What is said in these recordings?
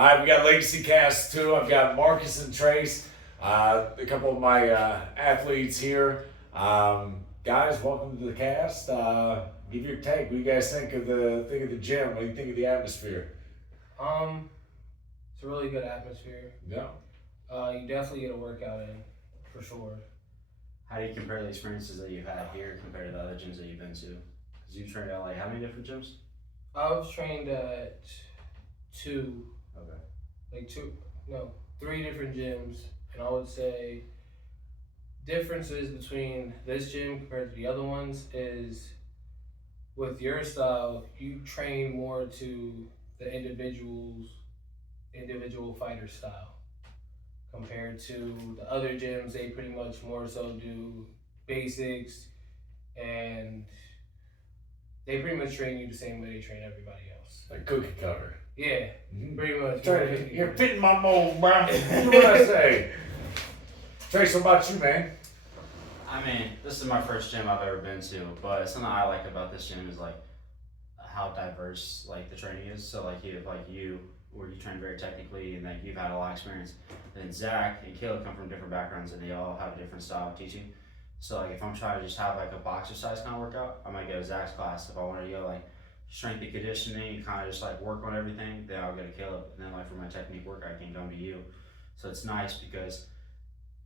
All right, we got LegacyCast too. I've got Marcus and Trace, a couple of my athletes here. Guys, welcome to the cast. Give your take. What do you guys think of the gym? What do you think of the atmosphere? It's a really good atmosphere. Yeah. You definitely get a workout in, for sure. How do you compare the experiences that you've had here compared to the other gyms that you've been to? Because you've trained at like how many different gyms? I've trained at two, Okay. three different gyms, and I would say differences between this gym compared to the other ones is with your style, you train more to the individual fighter style compared to the other gyms. They pretty much more so do basics, and they pretty much train you the same way they train everybody else. Like cookie cutter. Yeah, pretty much. You're fitting my mold, bro. Do what I say. Trace, what about you, man? I mean, this is my first gym I've ever been to, but something I like about this gym is like how diverse like the training is. So like you where you train very technically and like you've had a lot of experience. And then Zach and Caleb come from different backgrounds and they all have a different style of teaching. So like if I'm trying to just have like a boxer size kind of workout, I might go to Zach's class. If I want to go like strength and conditioning, kind of just like work on everything, then I'll go to Caleb. And then like for my technique work, I can come to you. So it's nice because,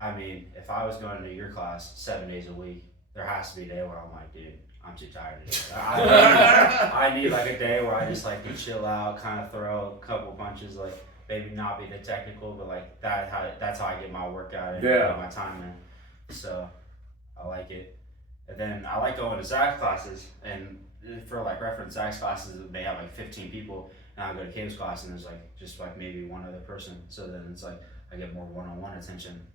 I mean, if I was going to your class 7 days a week, there has to be a day where I'm like, dude, I'm too tired to do it. I need like a day where I just like can chill out, kind of throw a couple punches, like maybe not be the technical, but like that's how I get my workout and get my time in. So I like it. And then I like going to Zach's classes, and for like reference, Zach's classes may have like 15 people, and I go to Caleb's class and there's like just like maybe one other person. So then it's like I get more one-on-one attention.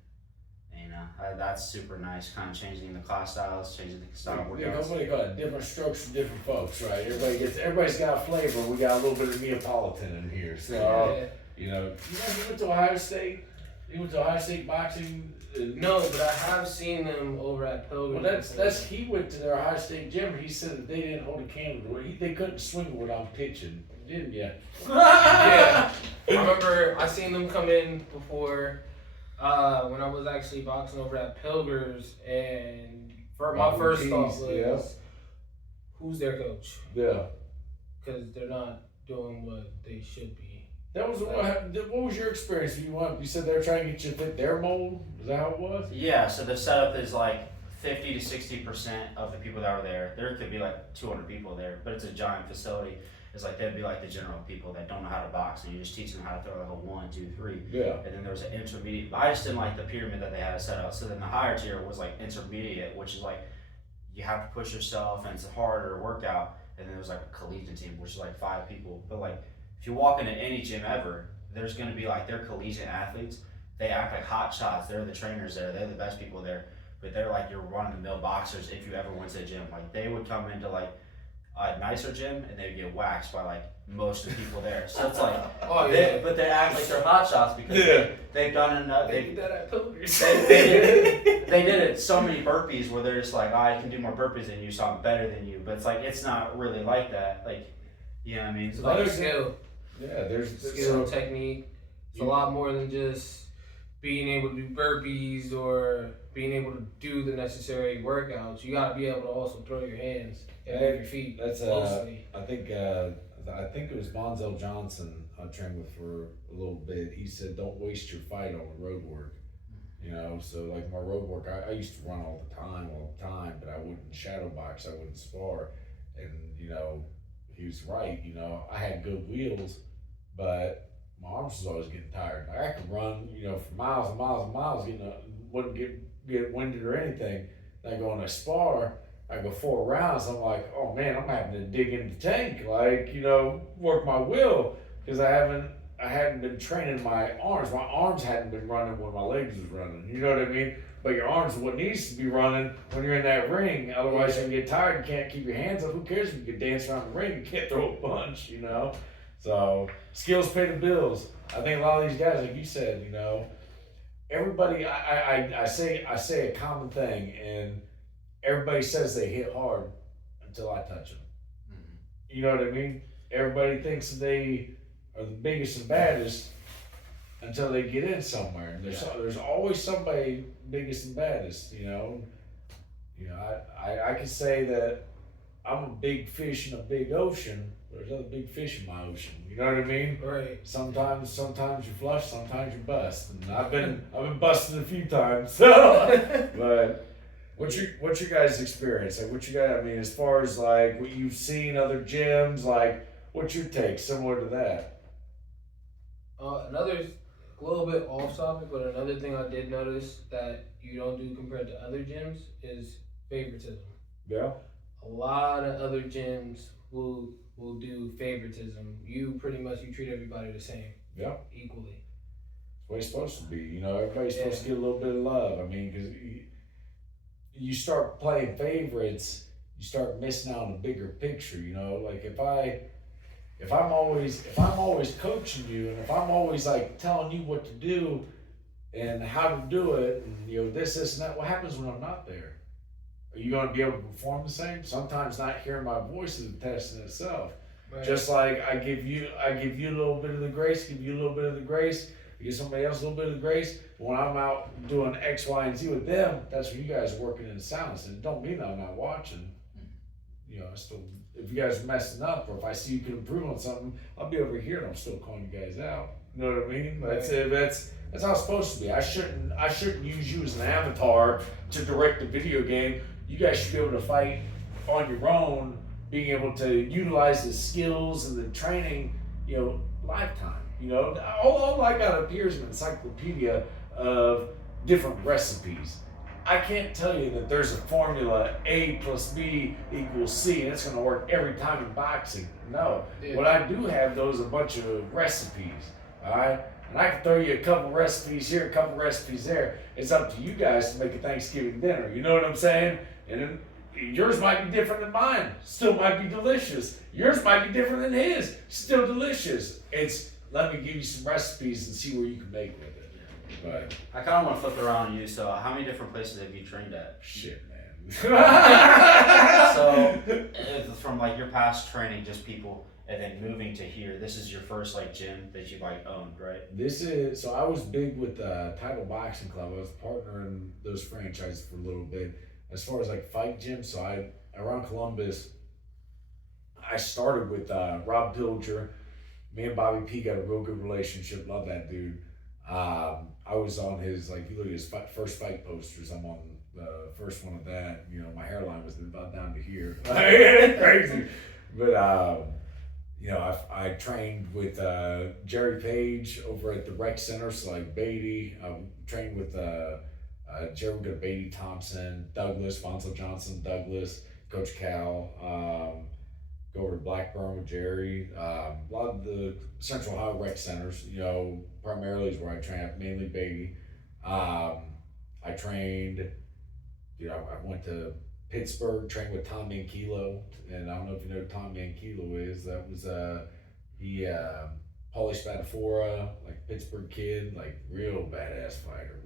And that's super nice, kind of changing the class styles, changing the style of workouts. What do you call it? Different strokes for different folks, right? Everybody's got a flavor. We got a little bit of Neapolitan in here. So, you went to Ohio State? You went to Ohio State boxing? No, but I have seen them over at Pilgrim. Well, he went to their Ohio State gym. He said that they didn't hold a candle. They couldn't swing what I'm pitching, didn't you? Yeah, I remember I seen them come in before. When I was actually boxing over at Pilgers, and my first thought was, who's their coach? Yeah. Because they're not doing what they should be. That was what was your experience? You said they were trying to get you to fit their mold? Is that how it was? Yeah, so the setup is like 50 to 60% of the people that were there. There could be like 200 people there, but it's a giant facility. It's like they'd be like the general people that don't know how to box, and you just teach them how to throw like a 1, 2, 3. Yeah. And then there was an intermediate. I just didn't like the pyramid that they had set up. So then the higher tier was like intermediate, which is like you have to push yourself and it's a harder workout. And then there was like a collegiate team, which is like 5 people. But like if you walk into any gym ever, there's gonna be like they're collegiate athletes. They act like hot shots. They're the trainers there. They're the best people there. But they're like your run-of-the-mill boxers if you ever went to a gym. Like they would come into like a nicer gym and they'd get waxed by like most of the people there. So it's like, but they act like they're hot shots because they've done enough. They did that at Pilgers. They did it so many burpees where they're just like, I can do more burpees than you, so I'm better than you. But it's like it's not really like that. Like, you know what I mean? It's like skill. Yeah, there's skill, technique. It's a lot more than just being able to do burpees or being able to do the necessary workouts. You got to be able to also throw your hands and move your feet. That's I think it was Monzel Johnson I trained with for a little bit. He said, "Don't waste your fight on the road work." You know, so like my road work, I used to run all the time, but I wouldn't shadow box, I wouldn't spar, and you know, he was right. You know, I had good wheels, but my arms was always getting tired. Like, I could run, you know, for miles and miles and miles, wouldn't get winded or anything. Then I go on a spar, I go 4 rounds, I'm like, oh man, I'm having to dig in the tank, like, you know, work my will, because I hadn't been training my arms. My arms hadn't been running when my legs was running. You know what I mean? But your arms are what needs to be running when you're in that ring. Otherwise, you get tired. You can't keep your hands up. Who cares if you can dance around the ring? You can't throw a punch, you know? So skills pay the bills. I think a lot of these guys, like you said, you know, everybody, I say a common thing, and everybody says they hit hard until I touch them. Mm-hmm. You know what I mean? Everybody thinks they are the biggest and baddest until they get in somewhere. And there's always somebody biggest and baddest, you know. I can say that I'm a big fish in a big ocean. There's other big fish in my ocean. You know what I mean? Right. Sometimes you flush, sometimes you bust. And I've been busted a few times. So, but what's your guys' experience? Like, I mean, as far as like what you've seen other gyms, like, what's your take similar to that? Another little bit off topic, but another thing I did notice that you don't do compared to other gyms is favoritism. Yeah. A lot of other gyms will do favoritism. You treat everybody the same. Yeah. Equally. That's the way it's supposed to be. You know, everybody's supposed to get a little bit of love. I mean, because you start playing favorites, you start missing out on the bigger picture. You know, like if I'm always coaching you, and if I'm always like telling you what to do and how to do it, and you know this and that, what happens when I'm not there? Are you going to be able to perform the same? Sometimes not hearing my voice is a test in itself. Right. Just like I give you a little bit of the grace, give you a little bit of the grace, give somebody else a little bit of the grace. When I'm out doing X, Y, and Z with them, that's when you guys are working in silence. And it don't mean that I'm not watching. You know, if you guys are messing up, or if I see you can improve on something, I'll be over here and I'm still calling you guys out. You know what I mean? That's how it's supposed to be. I shouldn't use you as an avatar to direct the video game. You guys should be able to fight on your own, being able to utilize the skills and the training, you know, lifetime. You know, all I got up here is an encyclopedia of different recipes. I can't tell you that there's a formula A plus B equals C and it's going to work every time in boxing. No. Yeah. What I do have, though, is a bunch of recipes. All right? And I can throw you a couple recipes here, a couple recipes there. It's up to you guys to make a Thanksgiving dinner. You know what I'm saying? And then yours might be different than mine. Still might be delicious. Yours might be different than his. Still delicious. It's let me give you some recipes and see where you can make with it. But I kind of want to flip it around on you. So, how many different places have you trained at? Shit, man. So, from like your past training, just people, and then moving to here, this is your first like gym that you like owned, right? So I was big with Title Boxing Club. I was a partner in those franchises for a little bit. As far as like fight gyms, so around Columbus, I started with Rob Pilger. Me and Bobby P got a real good relationship. Love that dude. I was on his, like, if you look at his first fight posters, I'm on the first one of that. You know, my hairline was about down to here. Crazy. But, you know, I trained with Jerry Page over at the rec center, so like Beatty. I trained with Jerry, we got Beatty, Thompson, Douglas, Bonzo Johnson, Douglas, Coach Cal. Go over to Blackburn with Jerry. A lot of the Central Ohio rec centers, you know, primarily is where I trained, mainly Beatty. I trained, you know, I went to Pittsburgh, trained with Tom Manquillo, and I don't know if you know who Tom Manquillo is. That was he Paulie Spadafora, like Pittsburgh kid, like real badass fighter.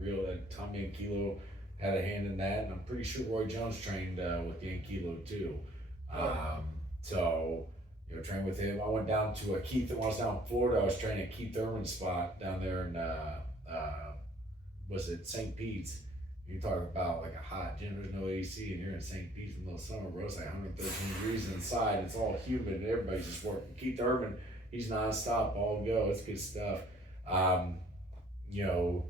Tom Manquillo had a hand in that, and I'm pretty sure Roy Jones trained with Manquillo too. So, you know, trained with him. I went down to Keith, when I was down in Florida, I was training at Keith Thurman's spot down there in was it St. Pete's? You talk about like a hot gym, there's no AC, and you're in St. Pete's in the middle of summer, bro. It's like 113 degrees inside. It's all humid, and everybody's just working. Keith Thurman, he's nonstop, all go. It's good stuff. You know,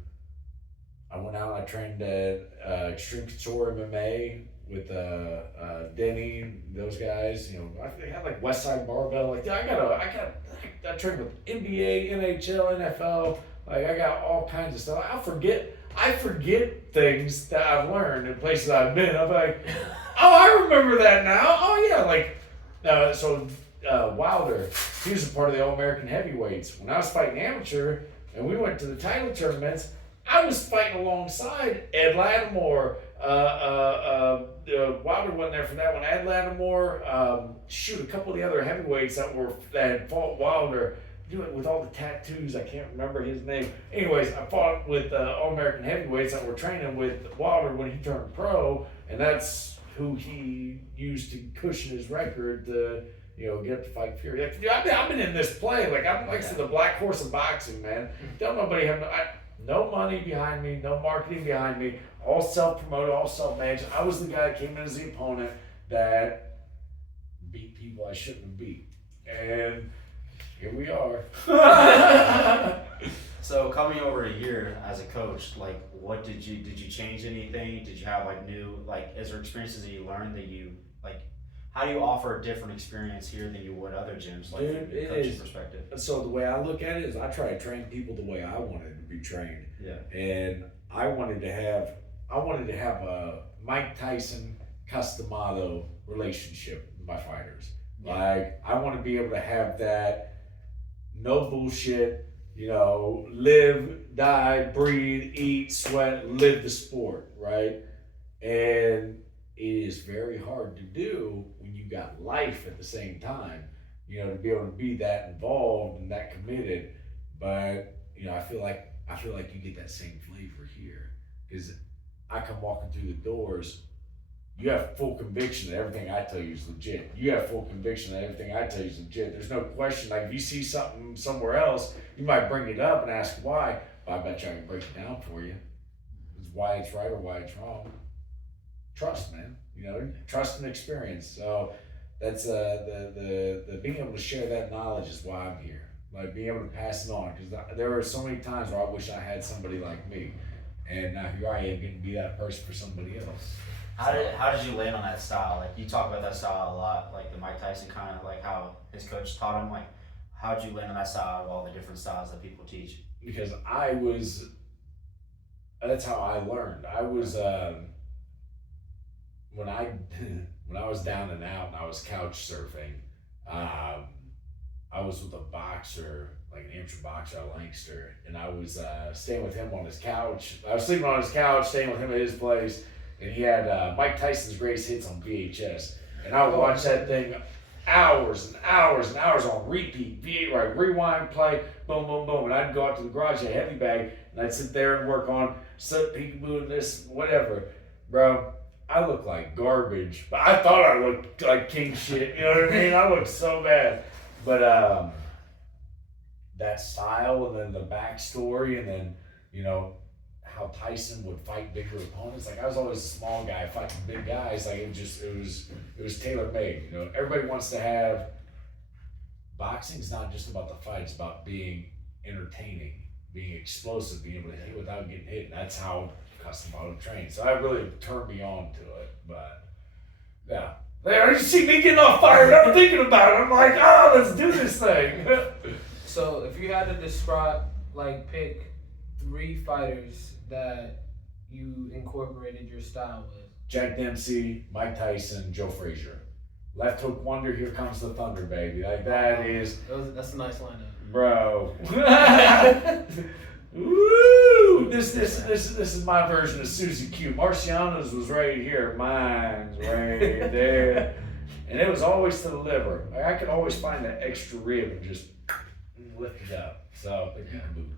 I went out. I trained at Extreme Couture MMA with Denny, those guys. You know, I had like Westside Barbell. Like, I trained with NBA, NHL, NFL. Like, I got all kinds of stuff. I forget things that I've learned in places I've been. I'm like, oh, I remember that now. Oh yeah, like Wilder, he was a part of the All-American Heavyweights. When I was fighting amateur and we went to the title tournaments, I was fighting alongside Ed Lattimore. Wilder wasn't there for that one. Ed Lattimore, a couple of the other heavyweights that had fought Wilder. Do it with all the tattoos. I can't remember his name. Anyways, I fought with All-American heavyweights that were training with Wilder when he turned pro, and that's who he used to cushion his record to get up to fight Fury. Like, dude, I've been in this play. Like I'm like the black horse of boxing, man. Don't nobody have no money behind me, no marketing behind me. All self-promoted, all self-managed. I was the guy that came in as the opponent that beat people I shouldn't have beat, and here we are. So coming over here as a coach, like, what did you change anything? Did you have like new, like, is there experiences that you learned that you like? How do you offer a different experience here than you would other gyms, like Dude, from a coaching perspective? So the way I look at it is I try to train people the way I wanted to be trained. Yeah. And I wanted to have a Mike Tyson customado relationship with my fighters. Yeah. Like I want to be able to have that no bullshit, live, die, breathe, eat, sweat, live the sport, right? And it is very hard to do when you got life at the same time, to be able to be that involved and that committed. But, I feel like you get that same flavor here because I come walking through the doors. You have full conviction that everything I tell you is legit. You have full conviction that everything I tell you is legit. There's no question. Like if you see something somewhere else, you might bring it up and ask why. But I bet you I can break it down for you. It's why it's right or why it's wrong. Trust, man. Trust and experience. So that's the being able to share that knowledge is why I'm here. Like being able to pass it on because there are so many times where I wish I had somebody like me, and now here I am getting to be that person for somebody else. How did you land on that style? Like you talk about that style a lot, like the Mike Tyson kind of like how his coach taught him. Like how did you land on that style of all the different styles that people teach? Because that's how I learned. I was when I was down and out and I was couch surfing, I was with a boxer, like an amateur boxer out of Lancaster, and I was staying with him on his couch. I was sleeping on his couch, staying with him at his place, and he had Mike Tyson's Greatest Hits on VHS, and I would watch that thing hours and hours and hours on repeat, right, rewind, play, boom, boom, boom, and I'd go out to the garage, a heavy bag, and I'd sit there and work on slip, peekaboo, and this, whatever, bro. I look like garbage, but I thought I looked like king shit. You know what I mean? I looked so bad, but that style, and then the backstory, and then how Tyson would fight bigger opponents. Like I was always a small guy fighting big guys. Like it was tailor made. Everybody wants to have. Boxing's not just about the fight; it's about being entertaining, being explosive, being able to hit without getting hit. And that's how custom auto train. So that really turned me on to it. But yeah, there you see me getting all fired up thinking about it. I'm like, let's do this thing. So if you had to describe, like, pick 3 fighters that you incorporated your style with. Jack Dempsey, Mike Tyson, Joe Frazier. Left hook wonder, here comes the thunder, baby. Like That's a nice lineup, bro. Woo! This is my version of Susie Q. Marciano's was right here. Mine's right there. And it was always to the liver. Like, I could always find that extra rib and just lift it up. So, gotta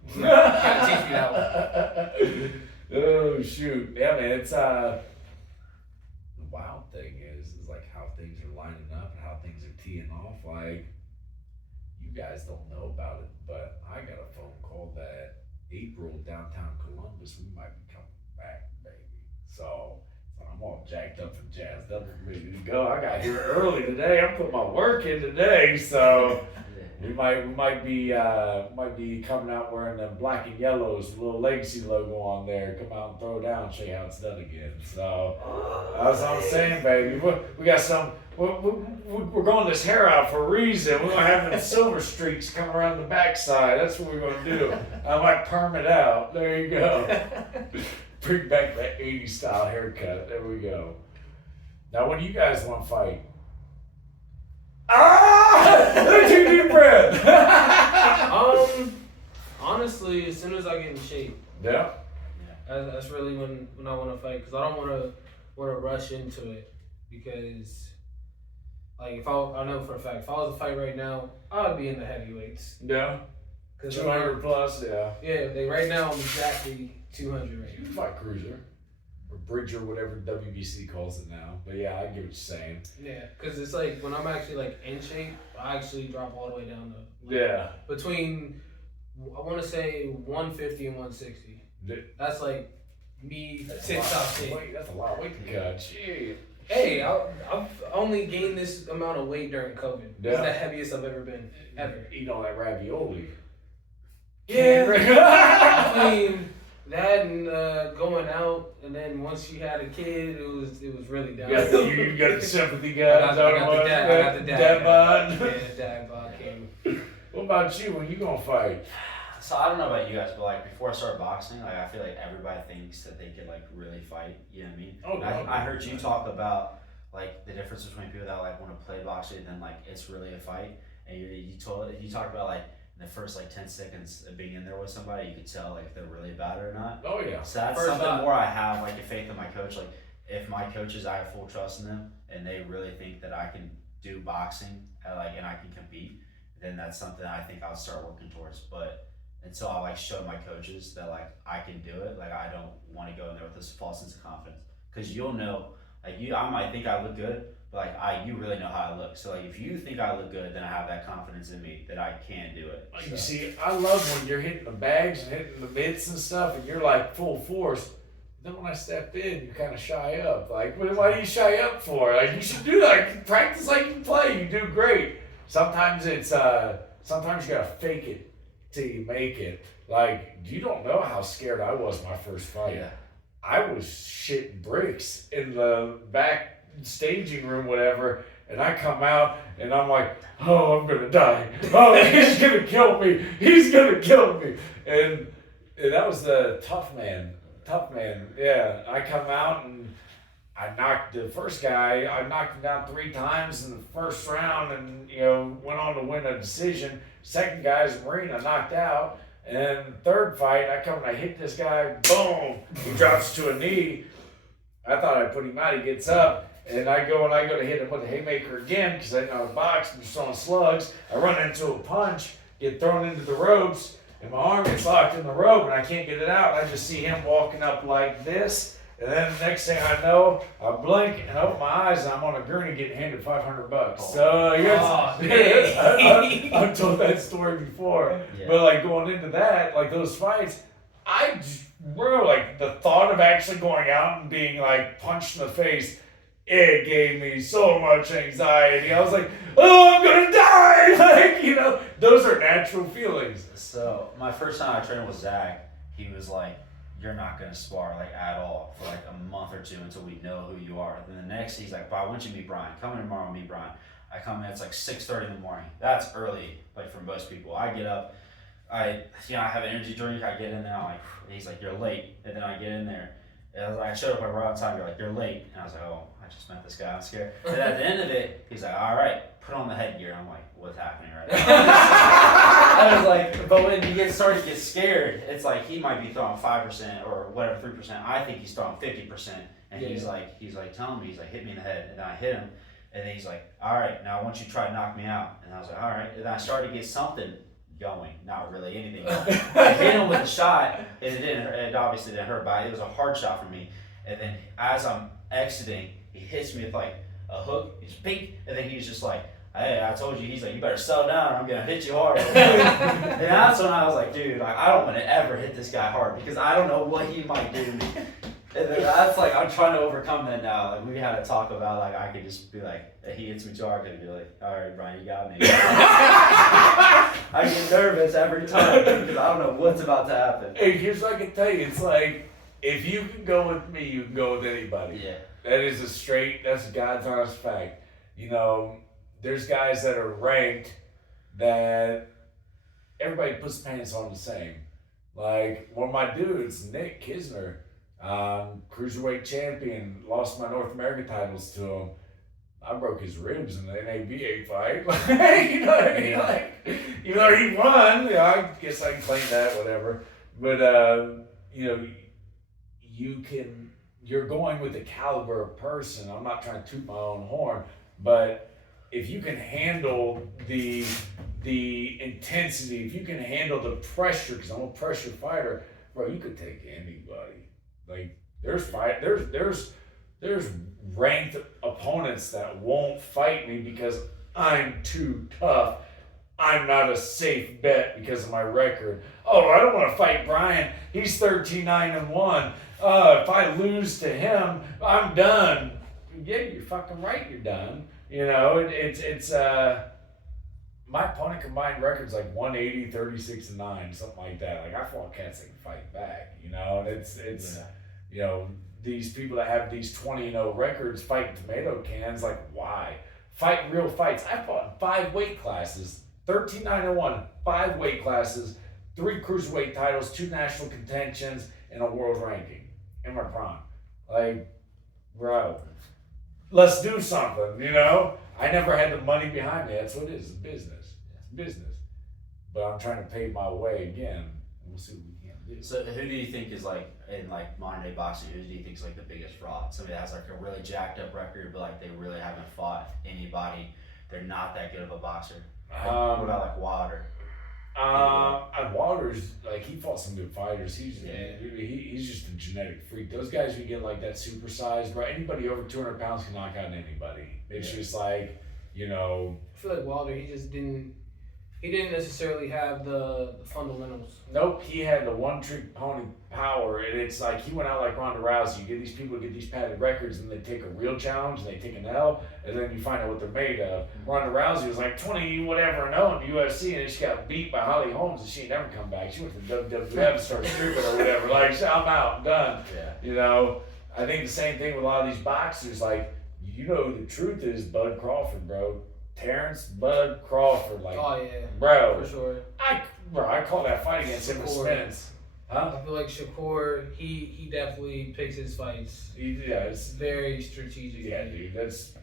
teach me that one. Oh, shoot. Yeah, man, it's, the wild thing is like how things are lining up and how things are teeing off. Like, you guys don't know about it, but I got a phone call that April downtown Columbus, we might be coming back, baby. So I'm all jacked up and jazzed up and ready to go. I got here early today. I put my work in today, so we might be coming out wearing them black and yellows, with a little Legacy logo on there. Come out and throw down, show you how it's done again. So that's what I'm saying, baby. We got some. We're growing this hair out for a reason. We're gonna have them silver streaks come around the backside. That's what we're gonna do. I might perm it out. There you go. Bring back that 80s style haircut. There we go. Now, when do you guys want to fight? Let me take a deep breath. Honestly, as soon as I get in shape. Yeah. That's really when I want to fight, because I don't want to rush into it, because like I know for a fact if I was to fight right now, I would be in the heavyweights. Yeah. 200 plus. Yeah. Yeah. Right now I'm exactly 200 right You now. can fight cruiser or Bridger, whatever WBC calls it now. But yeah, I get what you're saying. Yeah, because it's like when I'm actually like in shape, I actually drop all the way down to Yeah. between I want to say 150 and 160. That's like me tip top shape. That's a lot of weight to cut. Gee. Hey, I've only gained this amount of weight during COVID. Yeah. It's the heaviest I've ever been, ever. Eat all that ravioli. Yeah. Between that and going out, and then once you had a kid, it was really down. You got the sympathy guys. I got the dad bod. Yeah, dad bod came. What about you? When you gonna fight? So I don't know about you guys, but like before I started boxing, like I feel like everybody thinks that they could like really fight. You know what I mean? Oh, no. I heard you talk about like the difference between people that like want to play boxing and then like it's really a fight. And you talked about like in the first like 10 seconds of being in there with somebody, you could tell like if they're really about it or not. Oh yeah. So that's First something shot. more I have like a faith in my coach. Like if my coaches, I have full trust in them and they really think that I can do boxing and I can compete, then that's something I think I'll start working towards. But until I like show my coaches that like I can do it, like I don't want to go in there with this false sense of confidence, because you'll know like I might think I look good, but like you really know how I look. So like if you think I look good, then I have that confidence in me that I can do it. You see, I love when you're hitting the bags and hitting the mitts and stuff, and you're like full force. Then when I step in, you kind of shy up. Like, why do you shy up for? Like, you should do that. Like, practice like you play. You do great. Sometimes it's sometimes you gotta fake it till you make it. Like, you don't know how scared I was my first fight. Yeah. I was shitting bricks in the back staging room, whatever, and I come out and I'm like, oh, I'm gonna die. Oh, he's gonna kill me. He's gonna kill me. And that was the tough man. Yeah, I come out and I knocked the first guy. I knocked him down 3 times in the first round, and went on to win a decision. Second guy's a Marine. I knocked out. And then the third fight, I come and I hit this guy, boom, he drops to a knee. I thought I put him out, he gets up, and I go to hit him with a haymaker again, because I didn't know how to box, I'm just throwing slugs. I run into a punch, get thrown into the ropes, and my arm gets locked in the rope, and I can't get it out. I just see him walking up like this, and then the next thing I know, I blink and open my eyes, and I'm on a gurney getting handed $500. So I've told that story before. Yeah. But like going into that, like those fights, like the thought of actually going out and being like punched in the face, it gave me so much anxiety. I was like, oh, I'm gonna die! Like, those are natural feelings. So my first time I trained with Zach, he was like, you're not gonna spar like at all for like a month or 2 until we know who you are. Then the next, he's like, "Bob, why don't you meet Brian? Come in tomorrow and meet Brian." I come in, it's like 6:30 in the morning. That's early, like for most people. I get up, I have an energy drink. I get in there. I'm like, he's like, "You're late," and then I get in there. And I was like, I showed up right on time. You're like, "You're late," and I was like, "Oh, I just met this guy. I'm scared." And at the end of it, he's like, "All right, put on the headgear." I'm like, "What's happening right now?" I was like, but when you start to get scared, it's like he might be throwing 5% or whatever 3%. I think he's throwing 50%, and he's like telling me, he's like, "Hit me in the head," and then I hit him, and then he's like, "All right, now I want you to try to knock me out," and I was like, "All right," and then I started to get something going, not really anything going. I hit him with a shot, and it obviously didn't hurt, but it was a hard shot for me. And then as I'm exiting, he hits me with like a hook, he's pink, and then he's just like, "Hey, I told you," he's like, "You better settle down or I'm gonna hit you hard." And that's when I was like, dude, like, I don't want to ever hit this guy hard because I don't know what he might do to me. And then that's like, I'm trying to overcome that now. Like, we had to talk about, like, I could just be like, if he hits me too hard, I could be like, "All right, Brian, you got me." I get nervous every time because I don't know what's about to happen. Hey, here's what I can tell you. It's like, if you can go with me, you can go with anybody. Yeah. That's God's honest fact. There's guys that are ranked that everybody puts pants on the same. Like one of my dudes, Nick Kisner, cruiserweight champion, lost my North American titles to him. I broke his ribs in the NABA fight. You know what I mean? Like, even though he won, I guess I can claim that, whatever. But you're going with the caliber of person. I'm not trying to toot my own horn, but if you can handle the intensity, if you can handle the pressure, because I'm a pressure fighter, bro, you could take anybody. Like, There's ranked opponents that won't fight me because I'm too tough. I'm not a safe bet because of my record. Oh, I don't want to fight Brian. He's 13-9-1. If I lose to him, I'm done. Yeah, you're fucking right. You're done. You know, it's my opponent combined record's like 180, 36-9, something like that. Like I fought cats that can fight back. You know, and it's you know, these people that have these 20-0 records fighting tomato cans. Like why? Fight real fights. I fought in 5 weight classes. 13-9-1, 5 weight classes, 3 cruiserweight titles, 2 national contentions, and a world ranking in my prime. Like, bro, let's do something, you know? I never had the money behind me. That's what it is. It's business. It's business. But I'm trying to pave my way again, and we'll see what we can do. So who do you think is like, in like modern day boxing, who do you think is like the biggest fraud? Somebody that has like a really jacked up record, but like they really haven't fought anybody. They're not that good of a boxer. What about like Wilder? Wilder's like he fought some good fighters. He's just a genetic freak. Those guys who get like that supersized, bro. Anybody over 200 pounds can knock out anybody. It's just like, you know. I feel like Wilder, he didn't necessarily have the fundamentals. Nope, he had the one-trick pony power, and it's like he went out like Ronda Rousey. You get these people get these padded records, and they take a real challenge, and they take an L, and then you find out what they're made of. Ronda Rousey was like 20 whatever and 0 in the UFC, and then she got beat by Holly Holmes, and she ain't never come back. She went to WWF and started stripping or whatever. Like, I'm out, I'm done. Yeah. You know, I think the same thing with a lot of these boxers. Like, you know who the truth is, Bud Crawford, bro. Terrence Bud Crawford, like, oh yeah, bro, for sure. I call that fight against him with Spence. Huh? I feel like Shakur, he definitely picks his fights. It's very strategic. Yeah, dude, that's.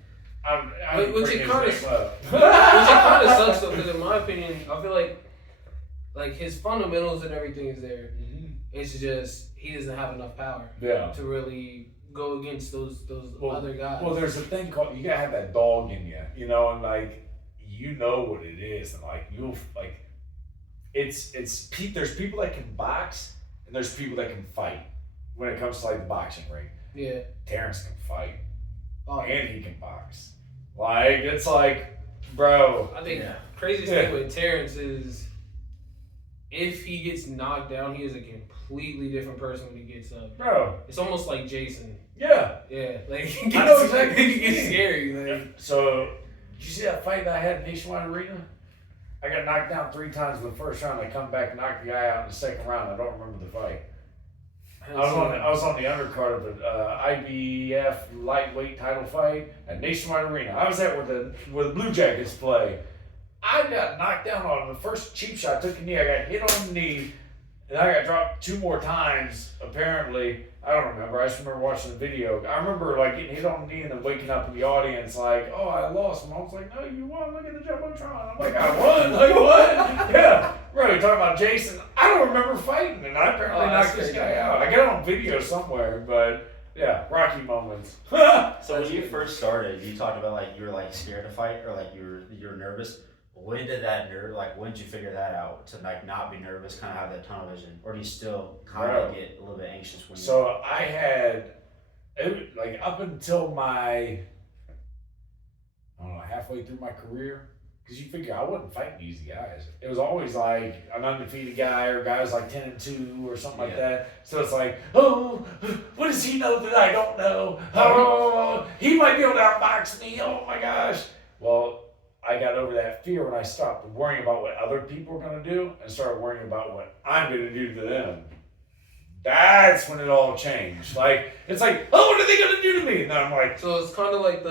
Which it kind of sucks though, because in my opinion, I feel like his fundamentals and everything is there. Mm-hmm. It's just he doesn't have enough power. Yeah. To really go against those other guys. Well, there's a thing called you gotta have that dog in you, you know, and like you know what it is, and like you'll like it's there's people that can box and there's people that can fight when it comes to like the boxing ring. Yeah. Terrence can fight. Oh, and he can box. Like it's like, bro. I think craziest thing with Terrence is if he gets knocked down, he is a completely different person when he gets up. Bro. It's almost like Jason. Yeah. Yeah. Like I know exactly. It gets scary. Like. So did you see that fight that I had in Nationwide Arena? I got knocked down 3 times in the first round. I come back and knocked the guy out in the second round. I don't remember the fight. I was on the undercard of the IBF lightweight title fight at Nationwide Arena. I was at where the Blue Jackets play. I got knocked down on the first cheap shot. Took a knee. I got hit on the knee, and I got dropped 2 more times. Apparently, I don't remember. I just remember watching the video. I remember like getting hit on the knee and then waking up in the audience like, "Oh, I lost." And I was like, "No, you won. Look at the jumbotron." I'm like, "I won." Like what? Yeah. Right, talking about Jason. I don't remember fighting, and I apparently knocked this guy out. I got it on video somewhere, but yeah, Rocky moments. So when you first started, you talked about like you were like scared to fight or like you were nervous. When did that when did you figure that out to like not be nervous, kind of have that tunnel vision, or do you still kind of get a little bit anxious when? So I had like up until my, I don't know, halfway through my career. Because you figure I wasn't fighting easy guys. It was always like an undefeated guy or guys like 10-2 or something like that. So it's like, oh, what does he know that I don't know? Oh, he might be able to outbox me. Oh my gosh. Well, I got over that fear when I stopped worrying about what other people were going to do and started worrying about what I'm going to do to them. That's when it all changed. Like, it's like, oh, what are they going to do to me? And I'm like. So it's kind of like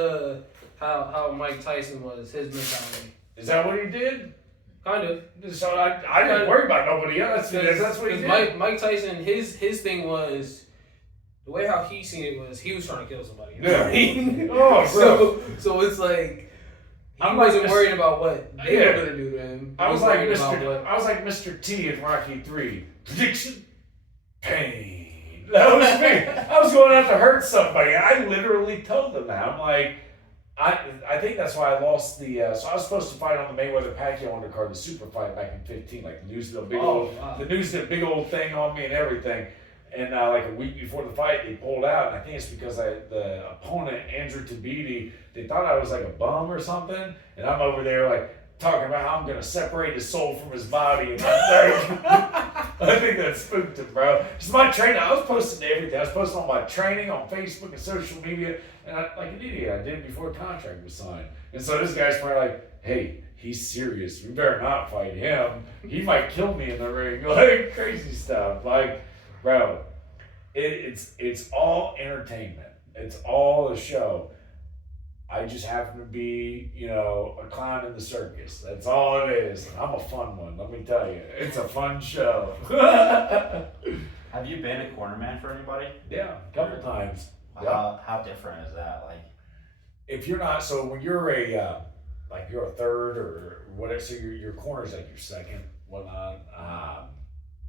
how Mike Tyson was, his mentality. Is that what he did? Kind of. So I didn't worry about nobody else. That's what he did. Mike Tyson, his thing was, the way how he seen it was, he was trying to kill somebody. You know yeah. what I mean? Oh, bro. So it's like, he wasn't worried about what they were going to do to him. I was like Mr. T in Rocky 3. Prediction, pain. That was me. I was going out to hurt somebody. I literally told them that. I'm like, I think that's why I lost the. So I was supposed to fight on the Mayweather Pacquiao undercard, the super fight back in 15. Like the news did a big old thing on me and everything. And like a week before the fight, they pulled out. And I think it's because the opponent, Andrew Tabiti, they thought I was like a bum or something. And I'm over there like talking about how I'm going to separate his soul from his body. And I think that spooked him, bro. It's my training. I was posting everything. I was posting all my training on Facebook and social media. And like an idiot, I did it before the contract was signed. And so this guy's probably like, hey, he's serious. We better not fight him. He might kill me in the ring. Like crazy stuff. Like, bro, it's all entertainment. It's all a show. I just happen to be, a clown in the circus. That's all it is. I'm a fun one, let me tell you. It's a fun show. Have you been a cornerman for anybody? Yeah, a couple times. How different is that? Like, if you're not, so when you're you're a third or whatever, so your corner's like your second, whatnot.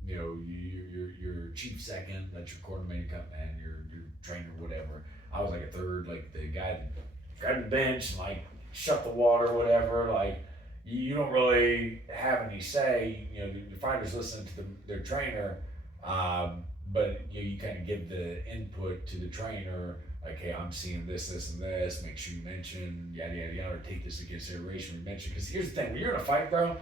Your chief second, that's your quartermain cutman, your trainer, whatever. I was like a third, like the guy that grabbed the bench and like shut the water, whatever. Like you don't really have any say. The fighters listen to their trainer, but you kind of give the input to the trainer. Like, hey, I'm seeing this, and this. Make sure you mention yada yada yada, or take this into consideration. We mention because here's the thing: when you're in a fight, bro,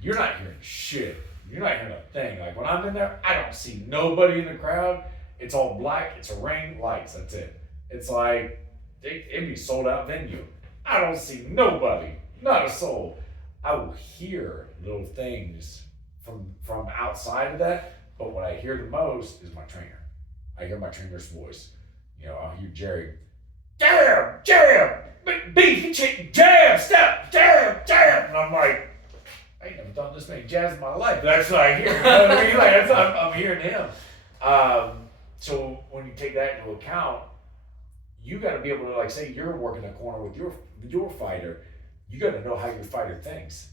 you're not hearing shit. You're not hearing a thing. Like when I'm in there, I don't see nobody in the crowd. It's all black. It's a ring, lights. That's it. It's like it'd be sold out venue. I don't see nobody, not a soul. I will hear little things from outside of that, but what I hear the most is my trainer. I hear my trainer's voice. I'll hear Jerry, jab, beef, jab, step, jab, and I'm like, I ain't never done this many jabs in my life. That's what I hear. You know what I mean? Like I'm hearing him. So when you take that into account, you got to be able to, like, say you're working a corner with your fighter, you got to know how your fighter thinks,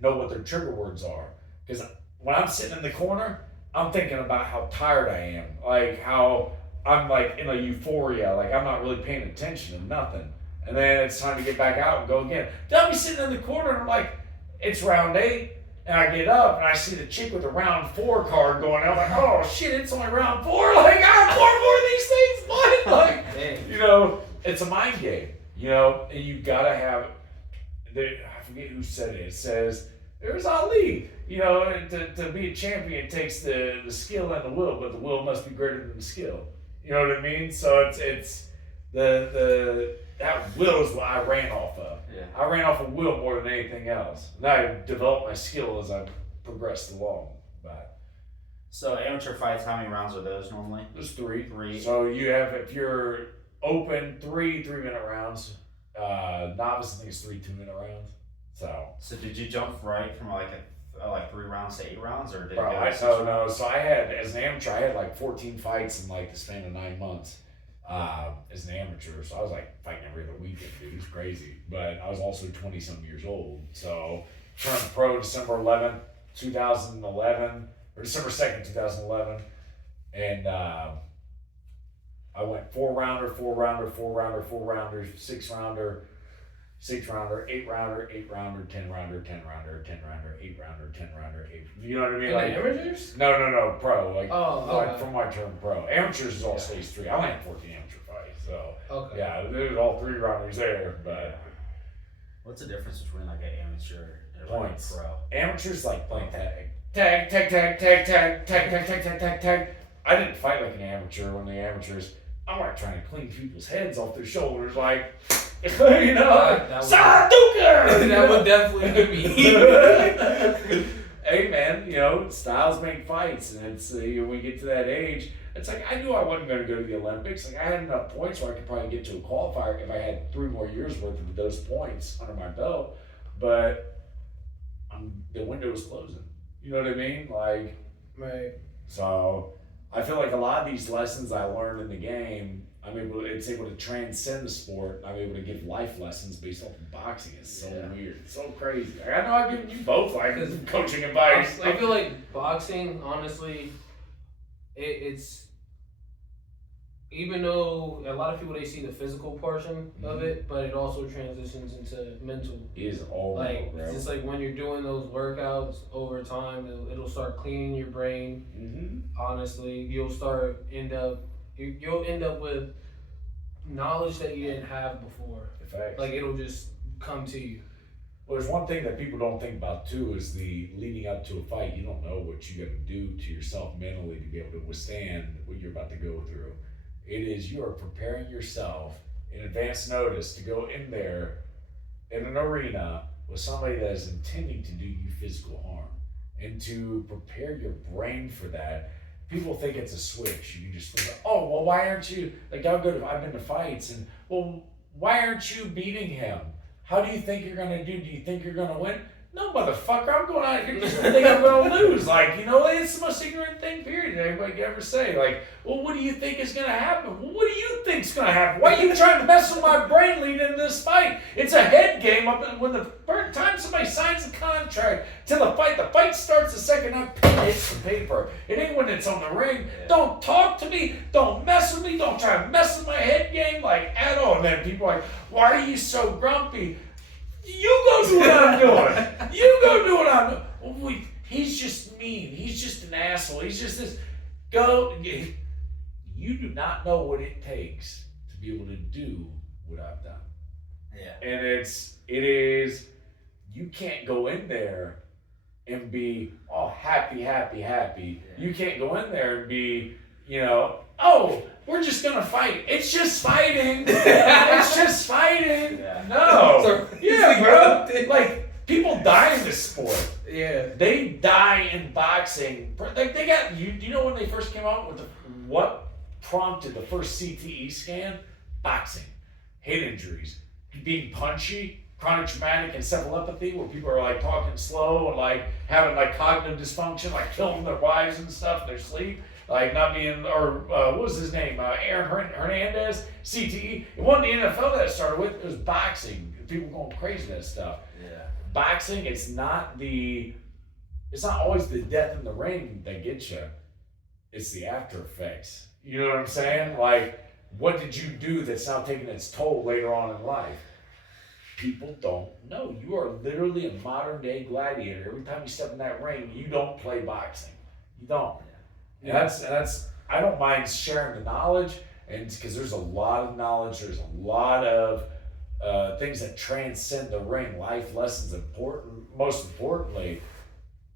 know what their trigger words are. Because when I'm sitting in the corner, I'm thinking about how tired I am, like how I'm like in a euphoria, like I'm not really paying attention to nothing. And then it's time to get back out and go again. Then I'll be sitting in the corner and I'm like, it's round 8. And I get up and I see the chick with the round 4 card going out. I'm like, oh shit, it's only round 4. Like, I have 4 more of these things. What? Like, it's a mind game, and you gotta have, I forget who said it. It says, there's Ali. To be a champion takes the skill and the will, but the will must be greater than the skill. You know what I mean? So it's that will is what I ran off of. Yeah. I ran off of will more than anything else. And I developed my skill as I progressed along. But so amateur fights, how many rounds are those normally? There's 3. 3. So you have, if you're open, 3 3-minute rounds. Novice, I think it's 3 2-minute rounds. So did you jump right from like 3 rounds to 8 rounds, or did no. So I had, as an amateur, I had like 14 fights in like the span of 9 months. As an amateur, so I was like fighting every other weekend, dude. It was crazy. But I was also 20-some years old. So turned pro December 11th, 2011, or December 2nd, 2011, and I went 4-rounder, 4-rounder, 4-rounder, 4-rounder, 6-rounder, 6-rounder, 8-rounder, 8-rounder, 10-rounder, 10-rounder, 10-rounder, 8-rounder, 10-rounder, 8. You know what I mean? Like amateurs? No, pro. Like, okay. From my term, pro. Amateurs is all stage 3. I only had 14 amateur fights, so yeah, there's all 3-rounders there. But what's the difference between like an amateur and points? Like a pro? Amateurs like playing tag. I didn't fight like an amateur. When the amateurs, I'm like trying to clean people's heads off their shoulders, like. Sarduka! That would definitely be me. Hey man, styles make fights, and it's when we get to that age, it's like I knew I wasn't going to go to the Olympics. Like I had enough points where I could probably get to a qualifier if I had 3 more years worth of those points under my belt. But the window is closing. You know what I mean? Like, right. So I feel like a lot of these lessons I learned in the game, it's able to transcend the sport. I'm able to give life lessons based off of boxing. It's so weird. It's so crazy. I know I've given you both like coaching advice. I feel like boxing, honestly, it's even though a lot of people, they see the physical portion of it, but it also transitions into mental. It is all Like, bro. it's just like when you're doing those workouts over time, it'll start cleaning your brain. Honestly, you'll end up with knowledge that you didn't have before. Facts. Like, it'll just come to you. Well, there's one thing that people don't think about too is the leading up to a fight. You don't know what you got to do to yourself mentally to be able to withstand what you're about to go through. It is you are preparing yourself in advance notice to go in there in an arena with somebody that is intending to do you physical harm, and to prepare your brain for that. People think it's a switch. You can just think, oh, well, why aren't you, like, I've been to fights, and, well, why aren't you beating him? How do you think you're going to do? Do you think you're going to win? No, motherfucker, I'm going out here just to think I'm going to lose. Like, it's the most ignorant thing, period, anybody could ever say. Like, well, what do you think is going to happen? Well, what do you think's going to happen? Why are you trying to mess with my brain leading into this fight? It's a head game. When the first time somebody signs the contract to the fight starts the second that pen hits the paper. It ain't when it's on the ring. Yeah. Don't talk to me. Don't mess with me. Don't try to mess with my head game, like, at all. And then people are like, why are you so grumpy? You go do what I'm doing. You go do what I'm doing. Well, he's just mean. He's just an asshole. He's just this. You do not know what it takes to be able to do what I've done. Yeah. And it is, you can't go in there and be all happy. Yeah. You can't go in there and be, oh, we're just gonna fight. It's just fighting. It's just fighting. Yeah. No. Yeah, bro. Like, people die in this sport. Yeah. They die in boxing. Like, they got, do you know when they first came out with what prompted the first CTE scan? Boxing. Head injuries. Being punchy. Chronic traumatic encephalopathy, where people are like talking slow and like having like cognitive dysfunction, like killing their wives and stuff in their sleep. Like not being, or what was his name? Aaron Hernandez, CTE. It wasn't the NFL that it started with. It was boxing. People going crazy with that stuff. Yeah. Boxing, it's not always the death in the ring that gets you. It's the after effects. You know what I'm saying? Like, what did you do that's now taking its toll later on in life? People don't know. You are literally a modern day gladiator. Every time you step in that ring, you don't play boxing. You don't. Yeah. And that's I don't mind sharing the knowledge, and because there's a lot of knowledge, there's a lot of things that transcend the ring, life lessons, most importantly,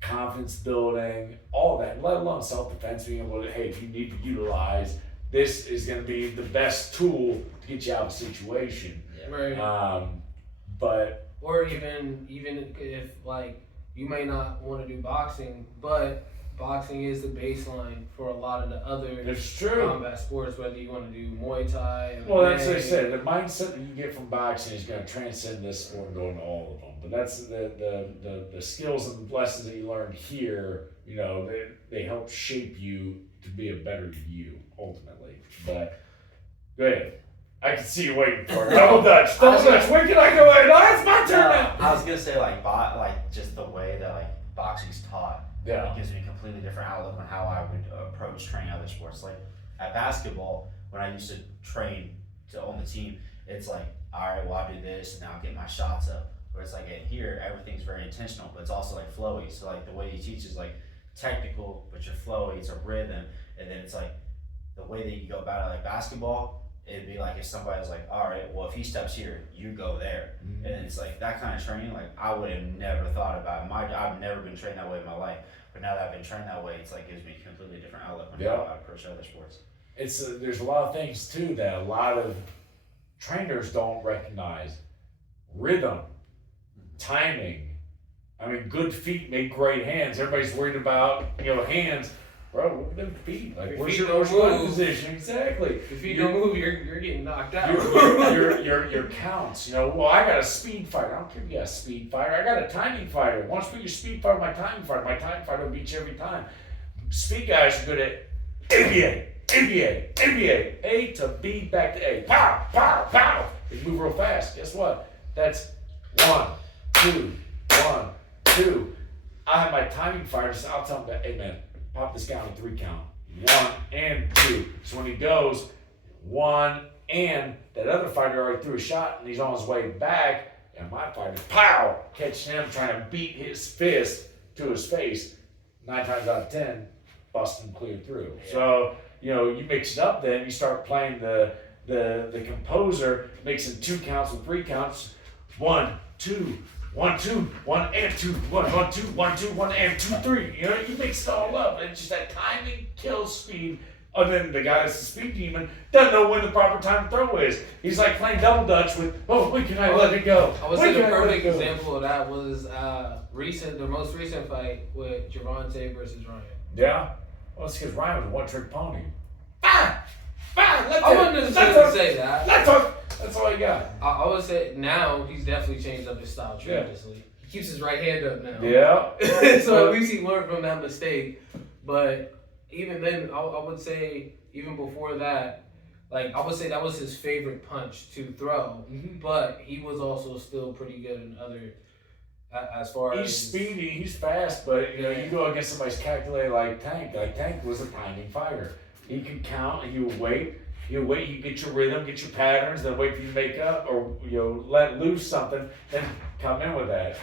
confidence building, all that, let alone self-defense, being able to, hey, if you need to utilize, this is going to be the best tool to get you out of a situation. Yeah. Right. Or even if, like, you may not want to do boxing, but boxing is the baseline for a lot of the other combat sports, whether you want to do Muay Thai. Well, that's what I said. The mindset that you get from boxing is going to transcend this sport and go into all of them. But that's the skills and lessons that you learn here, they help shape you to be a better you, ultimately. But go ahead. I can see you waiting for it. Double Dutch. Where can I go? No, it's my turn now. I was gonna say like just the way that like boxing's taught. Yeah. It gives me a completely different outlook on how I would approach training other sports. Like at basketball, when I used to train on the team, it's like, all right, well I do this and now I'll get my shots up. Where it's like in here, everything's very intentional, but it's also like flowy. So like the way you teach is like technical, but you're flowy. It's a rhythm, and then it's like the way that you go about it. Like basketball, it'd be like if somebody's like, all right, well if he steps here, you go there. Mm-hmm. And it's like that kind of training, like I would have never thought about it. I've never been trained that way in my life. But now that I've been trained that way, it's like gives me a completely different outlook on how I approach other sports. There's a lot of things too that a lot of trainers don't recognize. Rhythm, timing. I mean, good feet make great hands. Everybody's worried about hands. Bro, look at them feet. Like, where's your position? Exactly. If you don't move, you're getting knocked out. Your counts. Well, I got a speed fighter. I don't care if you got a speed fighter. I got a timing fighter. Once you put your speed fighter, my timing fighter will beat you every time. Speed guys are good at NBA. A to B, back to A. Pow, pow, pow. They move real fast. Guess what? That's 1, 2, 1, 2. I have my timing fighter, so I'll tell him that, hey man, pop this guy on a 3 count. 1 and 2. So when he goes, one, and that other fighter already threw a shot and he's on his way back, and my fighter, pow, catching him trying to beat his fist to his face. 9 times out of 10, bust him clear through. Yeah. So, you mix it up then, you start playing the composer, mixing 2 counts and 3 counts. 1, 2, 1, 2, 1 and 2, 1, 1, 2, 1, 2, 1 and 2, 3. You mix it all up. And just that timing kills speed. And then the guy that's the speed demon doesn't know when the proper time to throw is. He's like playing double dutch with, when can I let it go? I would say the perfect example of that was the most recent fight with Javante versus Ryan. Yeah? Well, it's because Ryan was a one-trick pony. I wouldn't necessarily say that. That's all he got. I would say now he's definitely changed up his style tremendously. Yeah. He keeps his right hand up now. Yeah. So at least he learned from that mistake. But even then, I would say, even before that, I would say that was his favorite punch to throw. Mm-hmm. But he was also still pretty good in other, as far as... He's speedy, he's fast, but you go against somebody's calculated like Tank. Like Tank was a timing fighter. He could count, and he would wait. You get your rhythm, get your patterns, then wait for you to make up, or let loose something, then come in with that.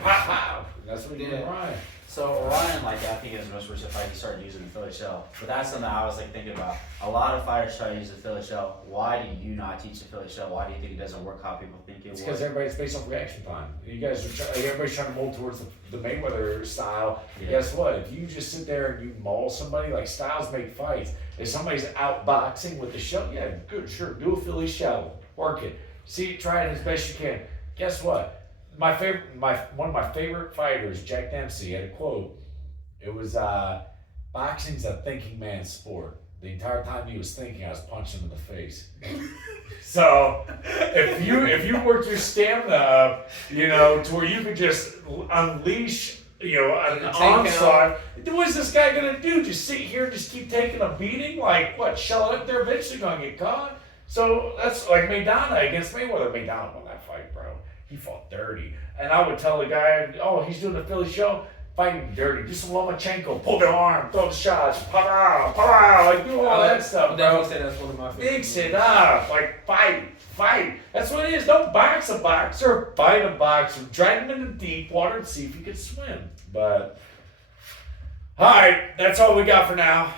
That's what he did, Ryan. So Ryan, I think his most recent fight, he started using the Philly shell. But that's something I was thinking about. A lot of fighters try to use the Philly shell. Why do you not teach the Philly shell? Why do you think it doesn't work how people think it It's would? because everybody's based off reaction time. You guys everybody's trying to mold towards the Mayweather style. Yeah. Guess what? If you just sit there and you maul somebody, styles make fights. If somebody's outboxing with the shell, yeah, good, sure, do a Philly shell, work it, try it as best you can. Guess what? One of my favorite fighters, Jack Dempsey, had a quote. It was, boxing's a thinking man's sport. The entire time he was thinking, I was punching him in the face. So, if you work your stamina up, to where you could just unleash, an onslaught, what is this guy gonna do? Just sit here and just keep taking a beating? Shell up there, eventually gonna get caught? So that's like Maidana against Mayweather. Maidana won that fight, bro. He fought dirty. And I would tell the guy, he's doing a Philly show, fighting dirty. Do some Lomachenko, pull the arm, throw the shots, pow, do all that stuff, bro. Say that's one of my favorites. Mix it up, fight. That's what it is. Don't box a boxer, fight a boxer. Drag him into deep water and see if he can swim. But, all right, that's all we got for now.